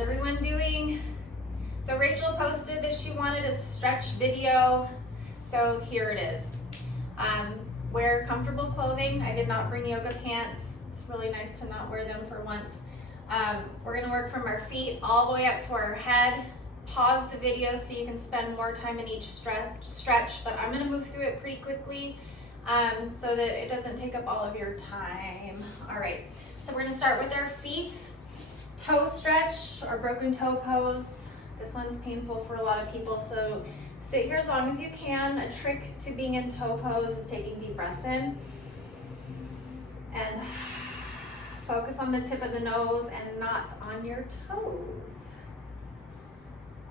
How's everyone doing? So Rachel posted that she wanted a stretch video, so here it is. Wear comfortable clothing. I did not bring yoga pants. It's really nice to not wear them for once. We're gonna work from our feet all the way up to our head. Pause the video so you can spend more time in each stretch, but I'm gonna move through it pretty quickly so that it doesn't take up all of your time. All right, so we're gonna start with our feet. Toe stretch or broken toe pose. This one's painful for a lot of people, so sit here as long as you can. A trick to being in toe pose is taking deep breaths in and focus on the tip of the nose and not on your toes.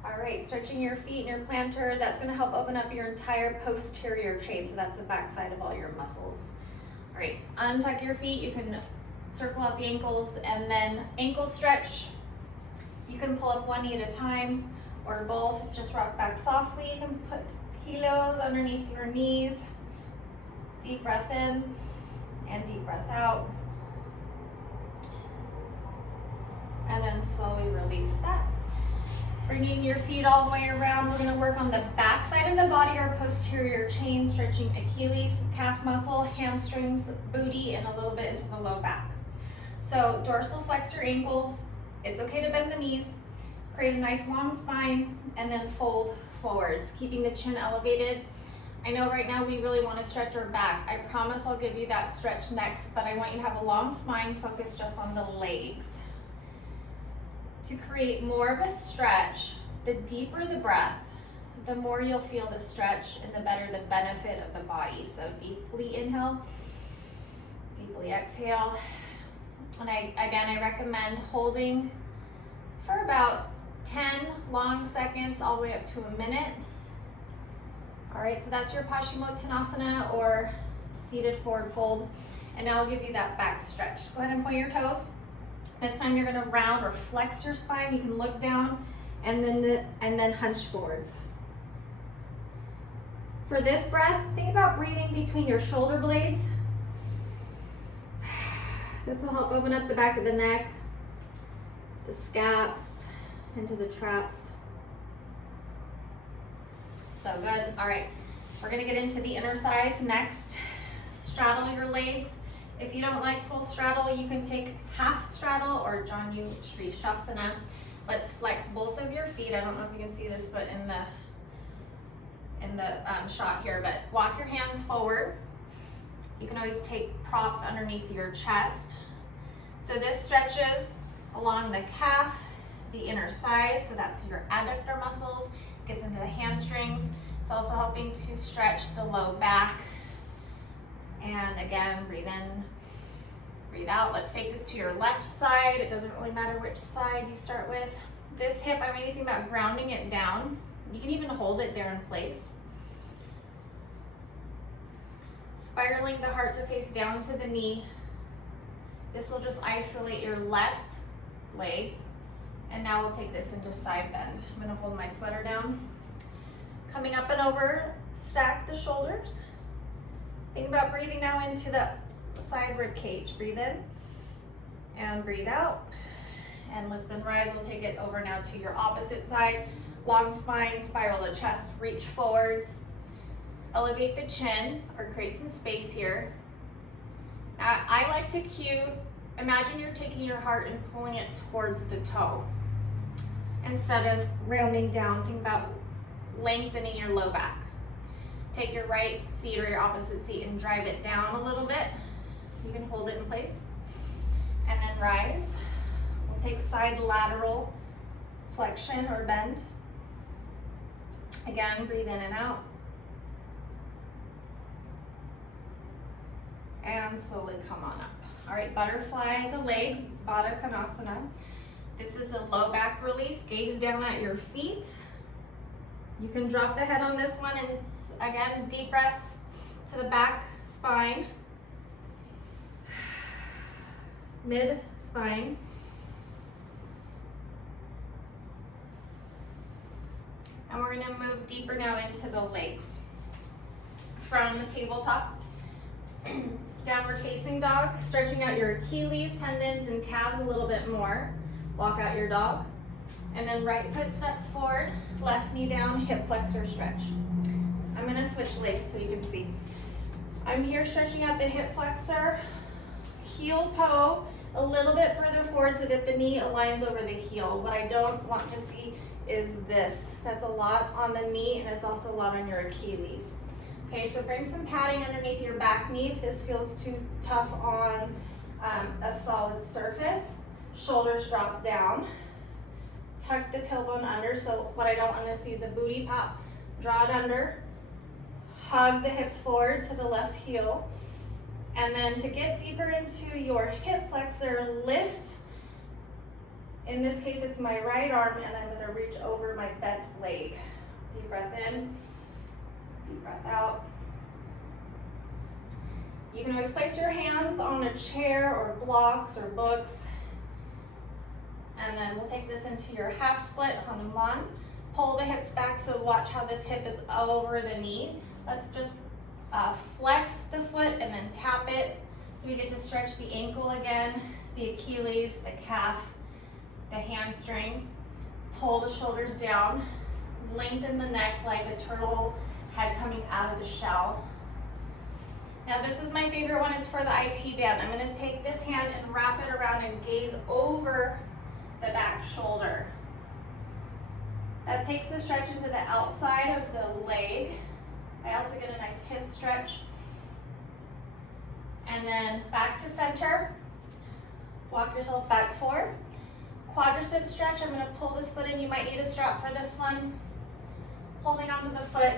All right, stretching your feet and your plantar, that's gonna help open up your entire posterior chain, so that's the back side of all your muscles. All right, untuck your feet, you can circle out the ankles, and then ankle stretch. You can pull up one knee at a time or both, just rock back softly. You can put pillows underneath your knees. Deep breath in and deep breath out. And then slowly release that. Bringing your feet all the way around, we're gonna work on the back side of the body, our posterior chain, stretching Achilles, calf muscle, hamstrings, booty, and a little bit into the low back. So dorsal flex your ankles. It's okay to bend the knees. Create a nice long spine and then fold forwards, keeping the chin elevated. I know right now we really want to stretch our back. I promise I'll give you that stretch next, but I want you to have a long spine, focus just on the legs. To create more of a stretch, the deeper the breath, the more you'll feel the stretch and the better the benefit of the body. So deeply inhale, deeply exhale. And I recommend holding for about 10 long seconds all the way up to a minute. All right, so that's your Paschimottanasana or seated forward fold. And now I'll give you that back stretch. Go ahead and point your toes. This time you're gonna round or flex your spine. You can look down and then hunch forwards. For this breath, think about breathing between your shoulder blades. This will help open up the back of the neck, the scaps, into the traps. So good. All right, we're gonna get into the inner thighs next. Straddle your legs. If you don't like full straddle, you can take half straddle or Janu Shrishasana. Let's flex both of your feet. I don't know if you can see this, but in the shot here, but walk your hands forward. You can always take props underneath your chest. So this stretches along the calf, the inner thighs, so that's your adductor muscles, gets into the hamstrings. It's also helping to stretch the low back. And again, breathe in, breathe out. Let's take this to your left side. It doesn't really matter which side you start with. This hip, I'm thinking about grounding it down. You can even hold it there in place. Spiraling the heart to face down to the knee. This will just isolate your left leg. And now we'll take this into side bend. I'm gonna hold my sweater down. Coming up and over, stack the shoulders. Think about breathing now into the side rib cage. Breathe in and breathe out. And lift and rise. We'll take it over now to your opposite side. Long spine, spiral the chest, reach forwards. Elevate the chin or create some space here. I like to cue, imagine you're taking your heart and pulling it towards the toe. Instead of rounding down, think about lengthening your low back. Take your right seat or your opposite seat and drive it down a little bit. You can hold it in place. And then rise. We'll take side lateral flexion or bend. Again, breathe in and out. And slowly come on up. All right, butterfly the legs, Baddha Konasana. This is a low back release. Gaze down at your feet. You can drop the head on this one and again, deep breaths to the back spine, mid spine. And we're gonna move deeper now into the legs. From tabletop, downward facing dog, stretching out your Achilles tendons and calves a little bit more. Walk out your dog. And then right foot steps forward, left knee down, hip flexor stretch. I'm gonna switch legs so you can see. I'm here stretching out the hip flexor, heel toe a little bit further forward so that the knee aligns over the heel. What I don't want to see is this. That's a lot on the knee and it's also a lot on your Achilles. Okay, so bring some padding underneath your back knee if this feels too tough on a solid surface. Shoulders drop down. Tuck the tailbone under, so what I don't want to see is a booty pop. Draw it under. Hug the hips forward to the left heel. And then to get deeper into your hip flexor, lift. In this case, it's my right arm, and I'm going to reach over my bent leg. Deep breath in, deep breath out. You can always place your hands on a chair or blocks or books. And then we'll take this into your half split, Hanuman. Pull the hips back, so watch how this hip is over the knee. Let's just flex the foot and then tap it. So we get to stretch the ankle again, the Achilles, the calf, the hamstrings. Pull the shoulders down. Lengthen the neck like a turtle head coming out of the shell. Now this is my favorite one, it's for the IT band. I'm gonna take this hand and wrap it around and gaze over the back shoulder. That takes the stretch into the outside of the leg. I also get a nice hip stretch. And then back to center. Walk yourself back forward. Quadricep stretch, I'm gonna pull this foot in. You might need a strap for this one. Holding onto the foot.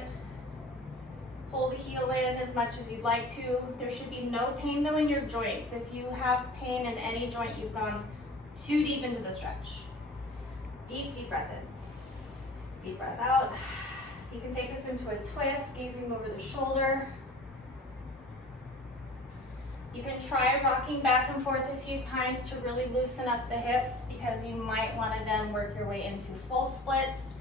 Pull the heel in as much as you'd like to. There should be no pain though in your joints. If you have pain in any joint, you've gone too deep into the stretch. Deep, deep breath in. Deep breath out. You can take this into a twist, gazing over the shoulder. You can try rocking back and forth a few times to really loosen up the hips because you might want to then work your way into full splits.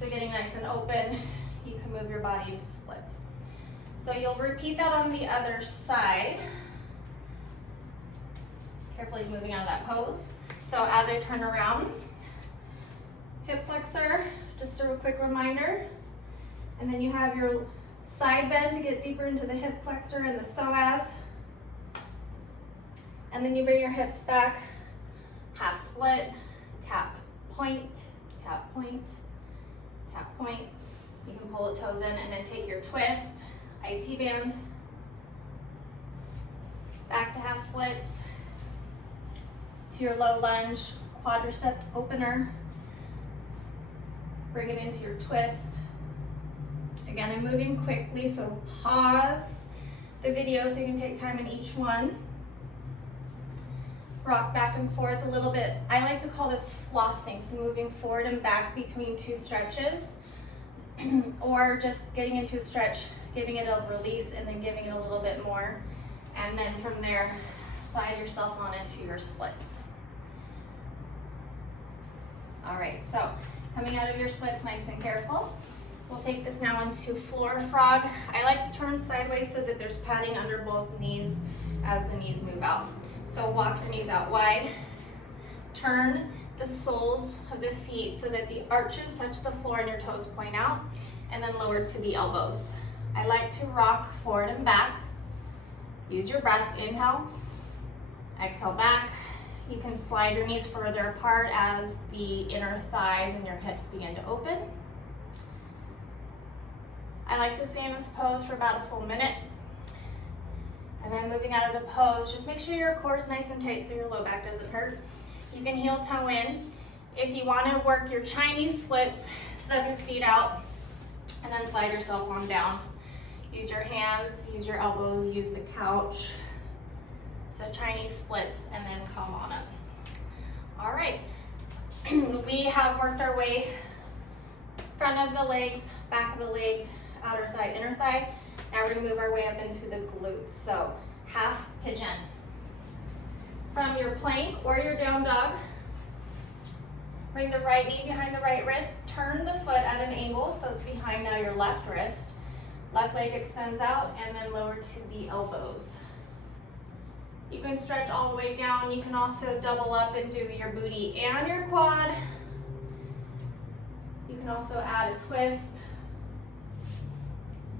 So getting nice and open, you can move your body into splits. So you'll repeat that on the other side. Carefully moving out of that pose. So as I turn around, hip flexor, just a quick reminder. And then you have your side bend to get deeper into the hip flexor and the psoas. And then you bring your hips back, half split, tap, point, tap, point, tap, point. You can pull the toes in and then take your twist, IT band, back to half splits, to your low lunge, quadricep opener. Bring it into your twist. Again, I'm moving quickly, so pause the video so you can take time in each one. Rock back and forth a little bit. I like to call this flossing, so moving forward and back between two stretches, or just getting into a stretch, giving it a release, and then giving it a little bit more. And then from there, slide yourself on into your splits. All right, so coming out of your splits nice and careful. We'll take this now into floor frog. I like to turn sideways so that there's padding under both knees as the knees move out. So walk your knees out wide. Turn the soles of the feet so that the arches touch the floor and your toes point out, and then lower to the elbows. I like to rock forward and back. Use your breath, inhale, exhale back. You can slide your knees further apart as the inner thighs and your hips begin to open. I like to stay in this pose for about a full minute. And then moving out of the pose, just make sure your core is nice and tight so your low back doesn't hurt. You can heel toe in. If you want to work your Chinese splits, step your feet out and then slide yourself on down. Use your hands, use your elbows, use the couch. So Chinese splits and then come on up. All right, we have worked our way front of the legs, back of the legs, outer thigh, inner thigh. Now we're gonna move our way up into the glutes. So half pigeon. From your plank or your down dog, bring the right knee behind the right wrist, turn the foot at an angle so it's behind now your left wrist. Left leg extends out and then lower to the elbows. You can stretch all the way down. You can also double up and do your booty and your quad. can also add a twist.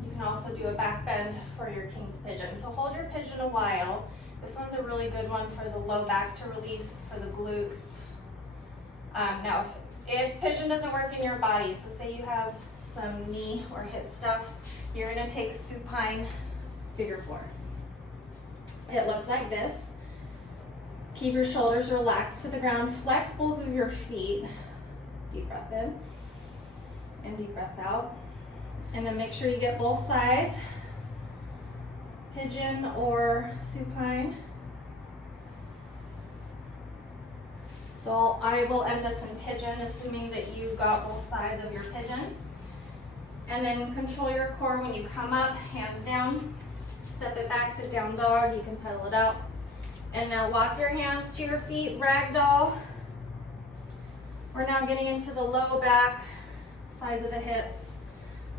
You can also do a back bend for your king's pigeon. So hold your pigeon a while. This one's a really good one for the low back to release, for the glutes. Now, if pigeon doesn't work in your body, so say you have some knee or hip stuff, you're gonna take supine figure four. It looks like this. Keep your shoulders relaxed to the ground. Flex both of your feet. Deep breath in and deep breath out. And then make sure you get both sides, pigeon or supine. So I will end this in pigeon, assuming that you got both sides of your pigeon. And then control your core when you come up, hands down. Step it back to down dog, you can pedal it out. And now walk your hands to your feet, ragdoll. We're now getting into the low back, sides of the hips.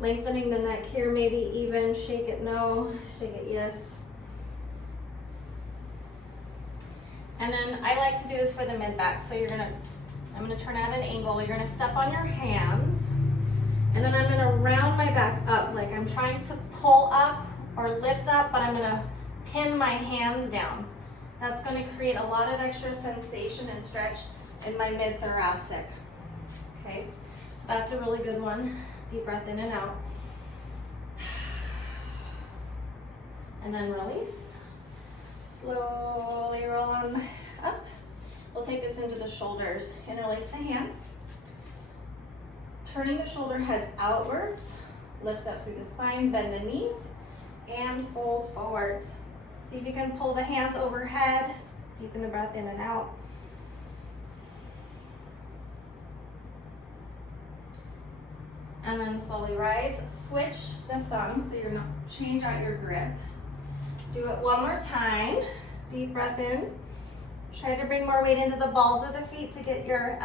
Lengthening the neck here, maybe even shake it no, shake it yes. And then I like to do this for the mid back. So I'm gonna turn at an angle. You're gonna step on your hands, and then I'm gonna round my back up, like I'm trying to pull up or lift up, but I'm gonna pin my hands down. That's gonna create a lot of extra sensation and stretch in my mid-thoracic. Okay, so that's a really good one. Deep breath in and out. And then release. Slowly roll on up. We'll take this into the shoulders. Interlace the hands. Turning the shoulder heads outwards. Lift up through the spine, bend the knees, and fold forwards. See if you can pull the hands overhead. Deepen the breath in and out. And then slowly rise. Switch the thumb so you're not, change out your grip. Do it one more time. Deep breath in. Try to bring more weight into the balls of the feet to get your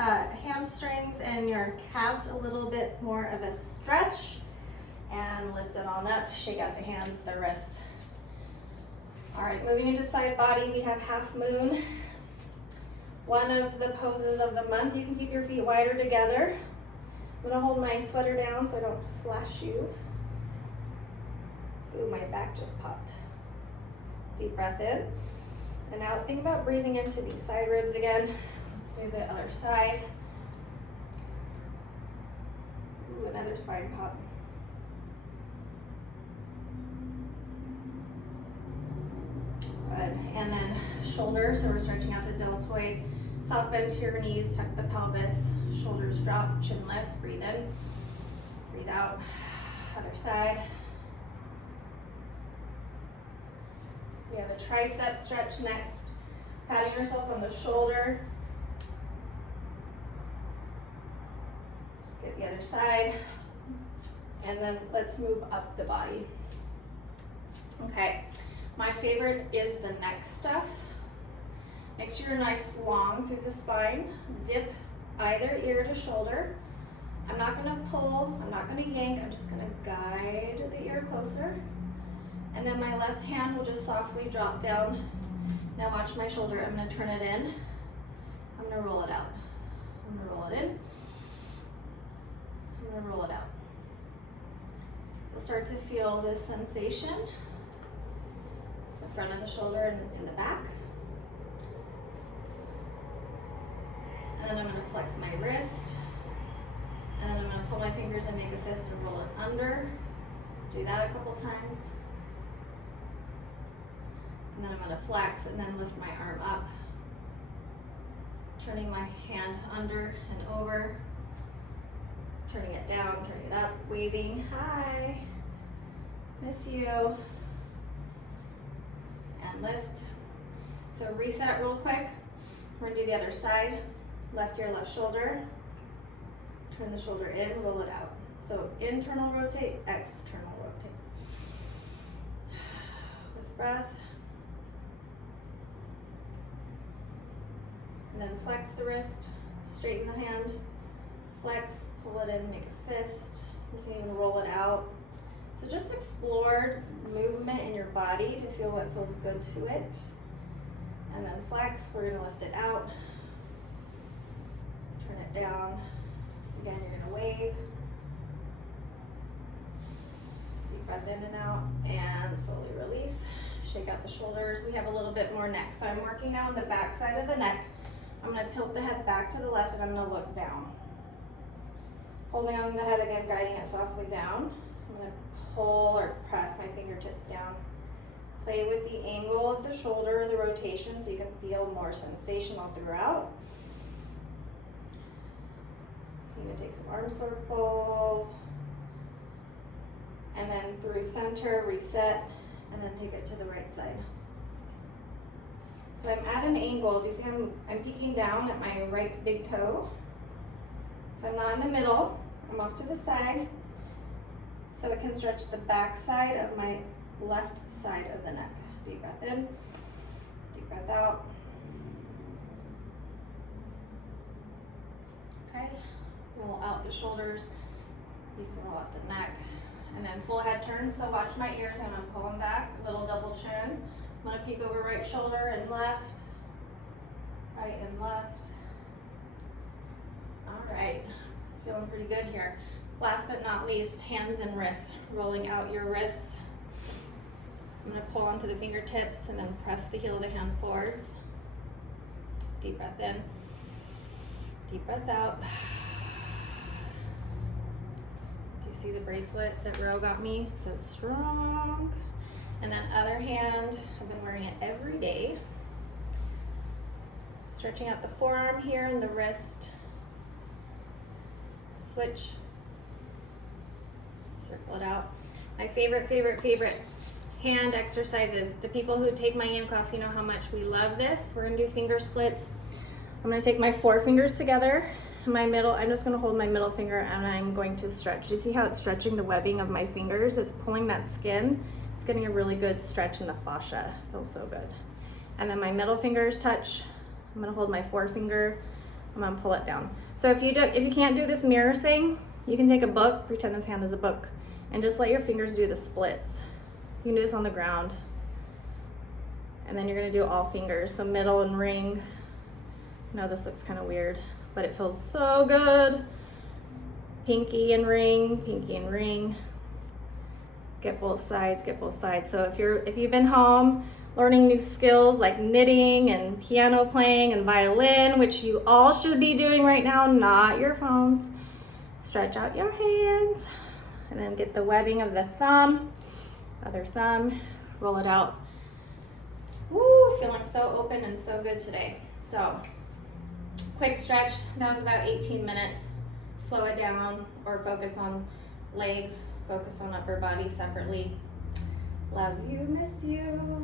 hamstrings and your calves a little bit more of a stretch. And lift it on up. Shake out the hands, the wrists. All right, moving into side body, we have half moon. One of the poses of the month. You can keep your feet wider together. I'm gonna hold my sweater down so I don't flash you. Ooh, my back just popped. Deep breath in and out. Think about breathing into these side ribs again. Let's do the other side. Ooh, another spine pop. Good. And then shoulders, so we're stretching out the deltoid. Soft bend to your knees, tuck the pelvis, shoulders drop, chin lifts, breathe in, breathe out. Other side. We have a tricep stretch next. Patting yourself on the shoulder. Get the other side. And then let's move up the body. Okay, my favorite is the neck stuff. Make sure you're nice long through the spine. Dip either ear to shoulder. I'm not gonna pull, I'm not gonna yank, I'm just gonna guide the ear closer. And then my left hand will just softly drop down. Now watch my shoulder, I'm gonna turn it in. I'm gonna roll it out. I'm gonna roll it in. I'm gonna roll it out. You'll start to feel this sensation. The front of the shoulder and in the back. And then I'm gonna flex my wrist. And then I'm gonna pull my fingers and make a fist and roll it under. Do that a couple times. And then I'm gonna flex and then lift my arm up. Turning my hand under and over. Turning it down, turning it up, waving, hi, miss you. And lift. So reset real quick. We're gonna do the other side. Left ear, left shoulder. Turn the shoulder in, roll it out. So internal rotate, external rotate. With breath. And then flex the wrist, straighten the hand, flex, pull it in, make a fist. You can even roll it out. So just explore movement in your body to feel what feels good to it. And then flex, we're gonna lift it out. Turn it down, Again, you're gonna wave. Deep breath in and out, and slowly release. Shake out the shoulders. We have a little bit more neck. So I'm working now on the back side of the neck. I'm gonna tilt the head back to the left and I'm gonna look down. Holding on the head again, guiding it softly down. I'm gonna pull or press my fingertips down. Play with the angle of the shoulder, the rotation, so you can feel more sensation all throughout. You can take some arm circles. And then through center, reset, and then take it to the right side. So I'm at an angle. Do you see I'm peeking down at my right big toe? So I'm not in the middle, I'm off to the side. So it can stretch the back side of my left side of the neck. Deep breath in, deep breath out. Okay, roll out the shoulders. You can roll out the neck. And then full head turn, so watch my ears. I'm gonna pull them back, little double chin. I'm gonna peek over right shoulder and left, right and left. All right, feeling pretty good here. Last but not least, hands and wrists. Rolling out your wrists. I'm gonna pull onto the fingertips and then press the heel of the hand forwards. Deep breath in, deep breath out. Do you see the bracelet that Ro got me? It says strong. And then other hand, I've been wearing it every day. Stretching out the forearm here and the wrist. Switch. Circle it out. My favorite hand exercises. The people who take my EM class, you know how much we love this. We're gonna do finger splits. I'm gonna take my 4 fingers together. My middle, I'm just gonna hold my middle finger and I'm going to stretch. Do you see how it's stretching the webbing of my fingers? It's pulling that skin. It's getting a really good stretch in the fascia. It feels so good. And then my middle fingers touch. I'm gonna hold my 4 finger. I'm gonna pull it down. So if you can't do this mirror thing, you can take a book, pretend this hand is a book, and just let your fingers do the splits. You can do this on the ground. And then you're gonna do all fingers. So middle and ring. I know this looks kind of weird, but it feels so good. Pinky and ring, pinky and ring. Get both sides, get both sides. So if you've been home learning new skills like knitting and piano playing and violin, which you all should be doing right now, not your phones, stretch out your hands and then get the webbing of the thumb, other thumb, roll it out. Woo, feeling so open and so good today. So, quick stretch, that was about 18 minutes. Slow it down or focus on legs, focus on upper body separately. Love you, miss you.